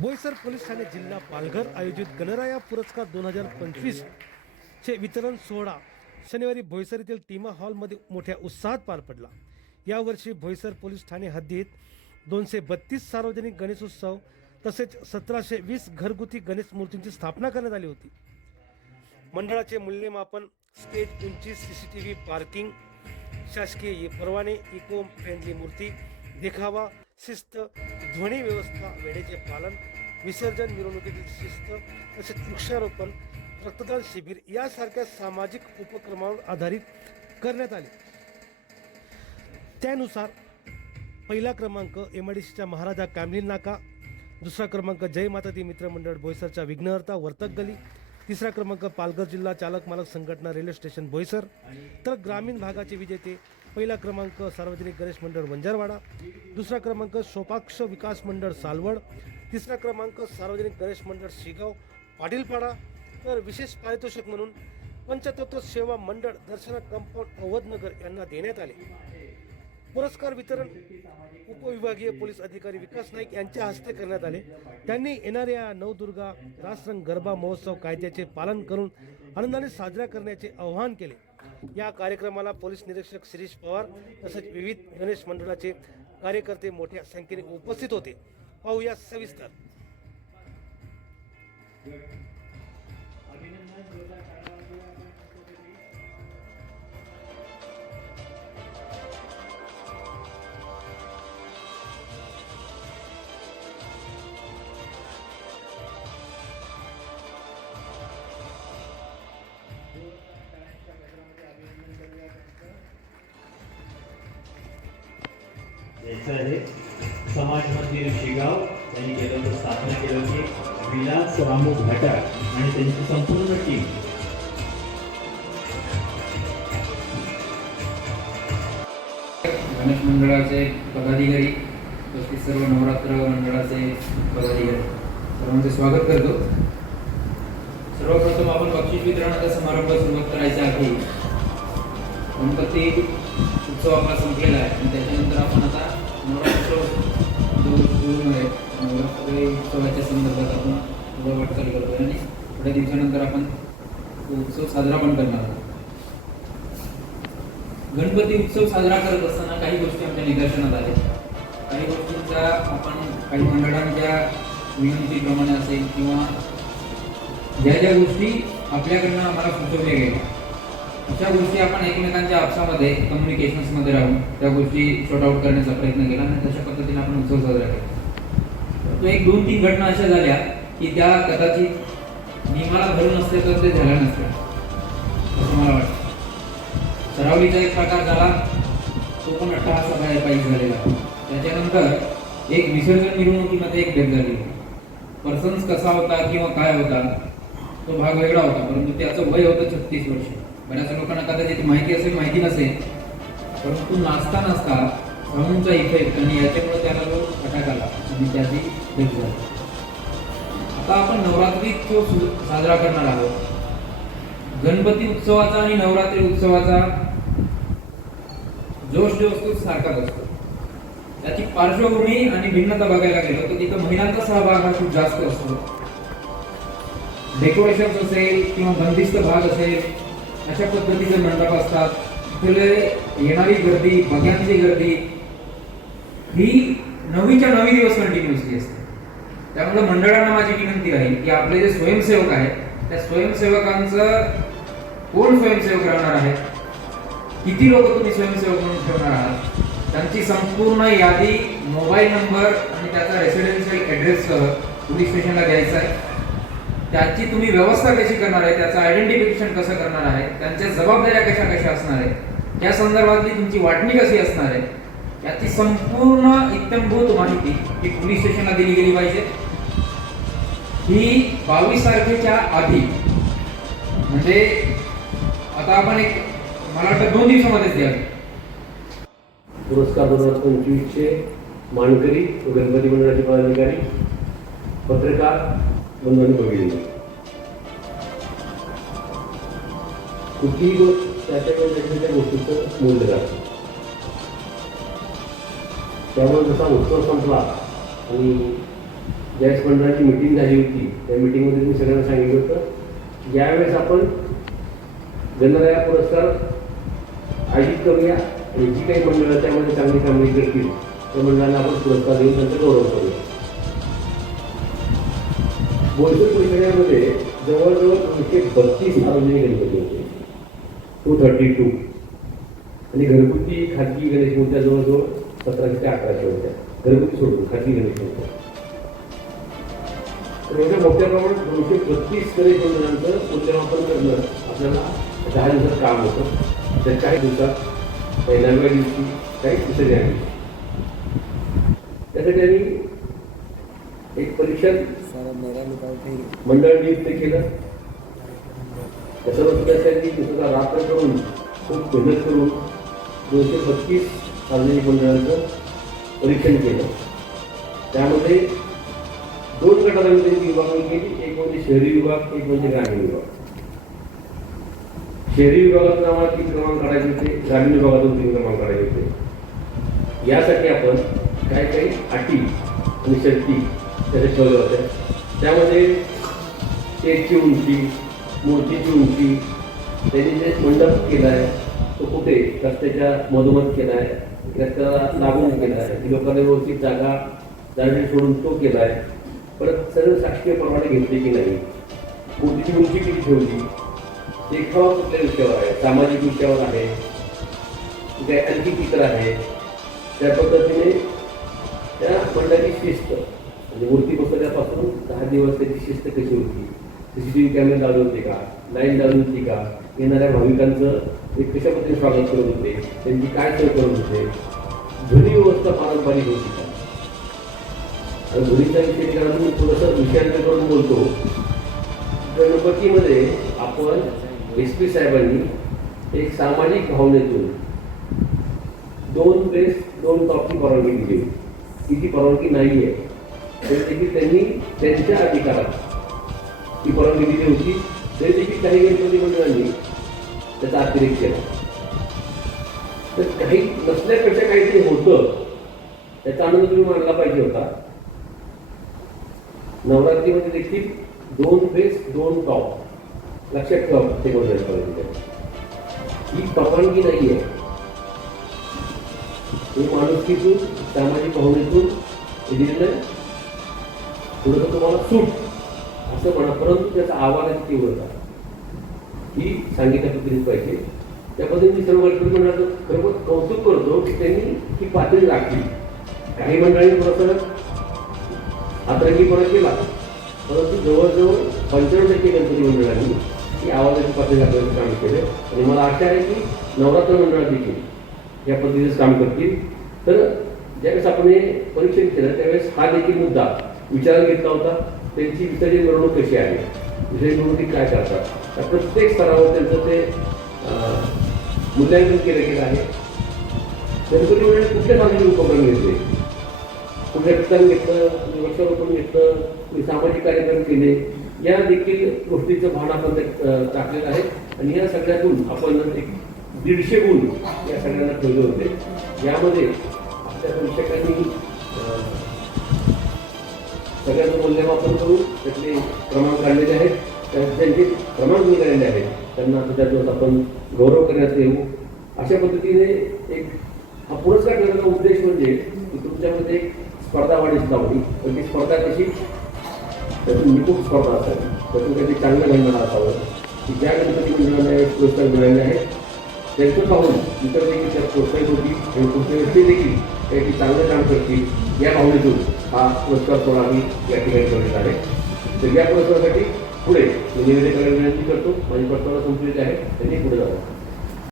Boisar police Thane जिल्हा पालघर आयोजित गणराया पुरस्कार दोन हजार पंचवीस चे वितरण सोहळा शनिवारी भोईसर येथील टीमा हॉलमध्ये मोठ्या उत्साहात पार पडला. यावर्षी भोईसर पोलीस ठाणे हद्दीत दोनशे बत्तीस सार्वजनिक गणेशोत्सव तसेच सतराशे वीस घरगुती गणेश मूर्तींची स्थापना करण्यात आली होती. मंडळाचे मूल्यमापन स्टेज उंची C C T V parking शासकीय परवाने इको फ्रेंडली मूर्ती देखावा शिस्त ध्वनी व्यवस्था वेळेचे पालन विसर्जन मिरवणुकीतील शिस्त तसेच वृक्षारोपण रक्तदान शिबिर यासारख्या सामाजिक उपक्रमावर आधारित करण्यात आले. त्यानुसार पहिला क्रमांक एम आय डी सीच्या महाराजा कामलीन नाका दुसरा क्रमांक जय माता दी मित्र मंडळ बोईसरच्या विघ्नहर्ता वर्तक गली तिसरा क्रमांक पालघर जिल्हा चालक मालक संघटना रेल्वे स्टेशन बोईसर तर ग्रामीण भागाचे विजेते पहिला क्रमांक सार्वजनिक गणेश मंडळ वंजारवाडा दुसरा क्रमांक सोपाक्ष विकास मंडळ सालवड तिसरा क्रमांक सार्वजनिक गणेश मंडळ शिगाव पाटीलपाडा. तर विशेष पारितोषिक म्हणून पंचतत्व सेवा मंडळ दर्शना कंपाऊंड अवधनगर यांना देण्यात आले. पुरस्कार वितरण उपविभागीय पोलीस अधिकारी विकास नाईक यांच्या हस्ते करण्यात आले. त्यांनी येणाऱ्या नवदुर्गा रासरंग गरबा महोत्सव कायद्याचे पालन करून आनंदाने साजरा करण्याचे आवाहन केले. या कार्यक्रमाला पोलीस निरीक्षक शिरीष पवार तसेच विविध गणेश मंडळाचे कार्यकर्ते मोठ्या संख्येने उपस्थित होते. पाहूया सविस्तर. याचं आहे. समाज मंदिर शिगाव त्यांनी केलं होतं स्थापना केलं होती. विलास रामू घाटा आणि त्यांची संपूर्ण टीम गणेश मंडळाचे पदाधिकारी तसेच सर्व नवरात्र मंडळाचे पदाधिकारी. सर्वांचे स्वागत करतो. सर्वप्रथम आपण बक्षीस वितरणाचा समारंभ सुरुवात करायचा आहे. गणपती उत्सव आपला संपलेला आहे. आणि त्याच्यानंतर आपण आता जो सुरू उत्सवाच्या संदर्भात आपण थोडं वाटचाल करतो आणि थोड्या दिवसानंतर आपण तो उत्सव साजरा पण करणार आहोत. गणपती उत्सव साजरा करत असताना काही गोष्टी आमच्या निदर्शनात आल्या काही गोष्टींचा आपण काही मंडळांच्या विनंतीप्रमाणे असेल किंवा ज्या ज्या गोष्टी आपल्याकडनं आम्हाला सुचवल्या गेल्या अशा गोष्टी आपण एकमेकांच्या आपसामध्ये कम्युनिकेशन्समध्ये राहून त्या गोष्टी शॉर्ट आउट करण्याचा प्रयत्न केला आणि तशा पद्धतीने आपण उत्सव साजरा केला. तो एक दोन तीन घटना अशा झाल्या की त्या कदाचित नियमाला भरून असते तर ते झाल्या नसत्या असं मला वाटतं. सरावलीचा एक प्रकार झाला. तो पण अठरा पायी पाहिजे झालेला. त्याच्यानंतर एक विसर्जन मिरवणुकीमध्ये एक भेट झाली. पर्सन्स कसा होता किंवा काय होता तो भाग वेगळा होता परंतु त्याचं वय होतं छत्तीस वर्ष. बऱ्याच लोकांना कदाचित माहिती असेल माहिती नसेल परंतु नाचता नाचता साऊंडचा इफेक्ट आणि याच्यामुळे त्याला जो फटाक आला. आणि त्याची आता आपण नवरात्री उत्सव साजरा करणार आहोत. गणपती उत्सवाचा आणि नवरात्री उत्सवाचा जोश जो तो सारखाच असतो. त्याची पार्श्वभूमी आणि भिन्नता बघायला गेलो तर तिथं महिलांचा सहभाग हा खूप जास्त असतो. डेकोरेशन असेल किंवा बंदिस्त भाग असेल अशा पद्धतीचे मंडप असतात. तिथे येणारी गर्दी बघ्यांची गर्दी ही नवीच्या नवी दिवस कंटिन्युअसली असते. त्यामुळे मंडळांना माझी विनंती आहे की आपले जे स्वयंसेवक आहेत त्या स्वयंसेवकांचं कोण स्वयंसेवक राहणार आहेत किती लोक तुम्ही स्वयंसेवक म्हणून ठेवणार आहात? त्यांची संपूर्ण यादी मोबाईल नंबर आणि त्याचा रेसिडेन्शियल ॲड्रेससह पोलीस स्टेशनला द्यायचा आहे. त्याची तुम्ही व्यवस्था कशी करणार आहे? त्याचं आयडेंटिफिकेशन कसं करणार आहे? त्यांच्या जबाबदाऱ्या कशा कशा असणार आहेत? त्या संदर्भातली तुमची वाटणी कशी असणार आहे? याची संपूर्ण इत्यंभूत माहिती ही पोलीस स्टेशनला दिली गेली पाहिजे. ही बावीस तारखेच्या आधी. म्हणजे आता आपण एक मला वाटतं दोन दिवसामध्येच द्या पुरस्कार दोन हजार पंचवीसचे मानकरी व गणपती मंडळाचे पदाधिकारी पत्रकार बंधन भगिनी. कुठलीही गोष्ट त्याच्या त्या गोष्टीचं मूल्य राहतं. त्यामुळे जसा उत्सव संपला आणि ज्यावेळेस मंडळाची मिटिंग झाली होती त्या मिटिंगमध्ये मी सगळ्यांना सांगितलं होतं ज्यावेळेस आपण गणराया पुरस्कार आयोजित करूया आणि जी काही मंडळं त्यामध्ये चांगली कामगिरी करतील त्या मंडळांना आपण पुरस्कार देऊन त्यांचा गौरव करूया. बोलपूर परिसरामध्ये जवळजवळ दोनशे बत्तीस सार्वजनिक गणपती होते. टू थर्टी टू आणि घरगुती खाजगी गणेश मूर्त्या जवळजवळ सतराशे ते अकराशे होत्या. घरगुती सोडून खाजगी गणेश मूर्त्या. एवढ्या मोठ्या प्रमाणात दोनशे बत्तीस तरी मंडळांचं मूल्यमापन करणं आपल्याला दहा दिवसात काम होतं. तर काही दिवसात काही नव्या दिवशी काही दुसऱ्या दिवशी त्यासाठी आम्ही एक परीक्षण मंडळ नियुक्त केलं. त्या सर्व दिवसाचा रात्र करून खूप मेहनत करून दोनशे बत्तीस सार्वजनिक मंडळांचं परीक्षण केलं. त्यामध्ये दोन गटामध्ये त्यांची विभागणी केली. एक म्हणजे शहरी विभाग एक म्हणजे ग्रामीण विभाग. शहरी विभागातून आम्हाला तीन क्रमांक काढायचे होते. ग्रामीण विभागातून तीन क्रमांक काढायचे होते. यासाठी आपण काही काही अटी आणि शर्ती त्याच्या ठेवल्या होत्या. त्यामध्ये स्टेजची उंची मूर्तीची उंची त्यांनी जे मंडप केला आहे तो कुठे? रस्त्याच्या मधोमध केला आहे रस्त्याला लागून केला आहे लोकांना व्यवस्थित जागा जागा सोडून तो केला आहे परत सर्व साक्षीयप्रमाणे घेतली की नाही? मूर्तीची उंची किती ठेवली? देखावा कुठल्या विषयावर आहे? सामाजिक विषयावर आहे? काय आणखी चित्र आहे? त्या पद्धतीने त्या मंडळाची शिस्त. म्हणजे मूर्ती बसवल्यापासून दहा दिवस त्याची शिस्त कशी होती? सी सी टी व्ही कॅमेरे लावले होते का? लाईन लावली होती का? येणाऱ्या भाविकांचं ते कशा पद्धतीने स्वागत करत होते? त्यांची काय सोय करत होते? ध्वनी व्यवस्था पारंपरिक होती का? आणि ध्वनीच्या विषयी मी थोडंसं विचार करून बोलतो. गणपतीमध्ये आपण एस पी साहेबांनी एक सामाजिक भावनेतून दोन बेस दोन टॉपची परवानगी दिली. होती ती परवानगी नाही आहे तरी देखील त्यांनी त्यांच्या अधिकारात ती परवानगी दिली होती. तरी देखील काही गणपती मंडळांनी त्याचा अतिरेक केला. तर काही नसल्यापेक्षा काहीतरी होतं. त्याचा आनंद तुम्ही मानला पाहिजे होता. नवरात्रीमध्ये देखील दोन फेस दोन टॉप. लक्षात ठेवा प्रत्येक मंडळाच्या ही परवानगी नाही आहे. हे माणुसकीतून सामाजिक भावनेतून दिलेलं आहे थोडंसं तुम्हाला सूट असं म्हणा परंतु त्याचा आवाजाची तीव्रता ही सांगितल्या पद्धतीने पाहिजे. त्या मी सर्व गणपती मंडळाचं खरोखर कौतुक करतो की त्यांनी ही पातळी राखली. काही मंडळांनी थोडंसं आतरंगीपणा केला? परंतु जवळजवळ पंच्याण्णव टक्के गणपती मंडळांनी की आवाजाची पातळी आपल्याला काम केलं. आणि मला आशा आहे की नवरात्र मंडळात देखील या पद्धतीचं काम करतील. तर ज्यावेळेस आपण हे परीक्षण केलं त्यावेळेस हा देखील मुद्दा विचारात घेतला होता. त्यांची विसर्जन मिरवणूक कशी आहे? विसर्जन मिरवणुकीत काय करतात? त्या प्रत्येक स्तरावर त्यांचं ते मूल्यांकन केलं गेलं आहे. गणपती मंडळ कुठल्या सामाजिक उपक्रम घेतले? कुठल्या ठिकाणी घेतलं? वृक्षारोपण घेतलं कुठे सामाजिक कार्यक्रम केले या देखील गोष्टीचं भान आपण टाकलेलं आहे. आणि या सगळ्यातून आपण एक दीडशे गुण या सगळ्यांना ठेवले होते. यामध्ये आपल्या शिक्षकांनी सगळ्यांचं मूल्यमापन करून त्यातले क्रमांक काढलेले आहेत. त्यांचे क्रमांक निघालेले आहेत त्यांना त्या दिवस आपण गौरव करण्यात येऊ. अशा पद्धतीने एक हा पुरस्कार करण्याचा उद्देश म्हणजे की तुमच्यामध्ये स्पर्धा वाढीच लावली हो पण ती स्पर्धा कशी? त्यातून निपूक स्पर्धा असावी त्यातून त्याची चांगलं घडणारं असावं हो. की ज्या गणपती मंडळाने पुरस्कार मिळाले आहेत त्यांचं पाहून इतर देखील त्यात प्रोत्साहित होती आणि पुढचे व्यक्ती देखील त्याची चांगलं काम करतील या भावनेतून हा पुरस्कार सोहळा आम्ही या ठिकाणी करण्यात आले तर या पुरस्कारासाठी पुढे मी निवेदन करायला विनंती करतो. माझी प्रस्तावना संपलेली आहे. त्यांनी पुढे जावं.